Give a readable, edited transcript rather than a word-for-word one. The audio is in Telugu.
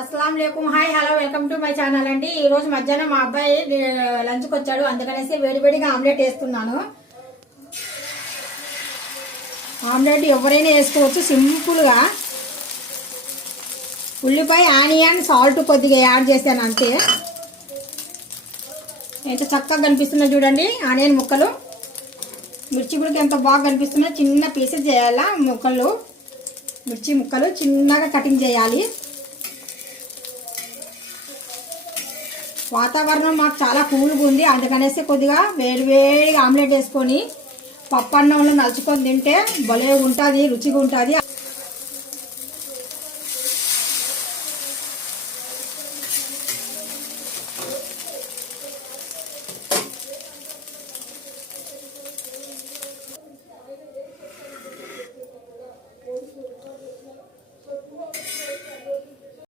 అస్సలం లేకుం hi hello welcome to my channel అండి. ఈ రోజు మధ్యాహ్నం మా అబ్బాయి లంచ్కి వచ్చాడు, అందుకనేసి వేడివేడిగా ఆమ్లెట్ వేస్తున్నాను. ఆమ్లెట్ ఎవరైనా వేసుకోవచ్చు సింపుల్గా. ఉల్లిపాయ, ఆనియన్, సాల్ట్ కొద్దిగా యాడ్ చేశాను అంతే. ఎంత చక్కగా కనిపిస్తున్నాయి చూడండి ఆనియన్ ముక్కలు. మిర్చి కూడా ఎంత బాగా కనిపిస్తున్నాయి. చిన్న పీసెస్ చేయాలా ముక్కలు, మిర్చి ముక్కలు చిన్నగా కటింగ్ చేయాలి. వాతావరణం మాకు చాలా కూల్గా ఉంది, అందుకనేసి కొద్దిగా వేడివేడిగా ఆమ్లెట్ వేసుకొని పప్పు అన్నంలో నలుచుకొని తింటే భలే ఉంటుంది, రుచిగా ఉంటుంది.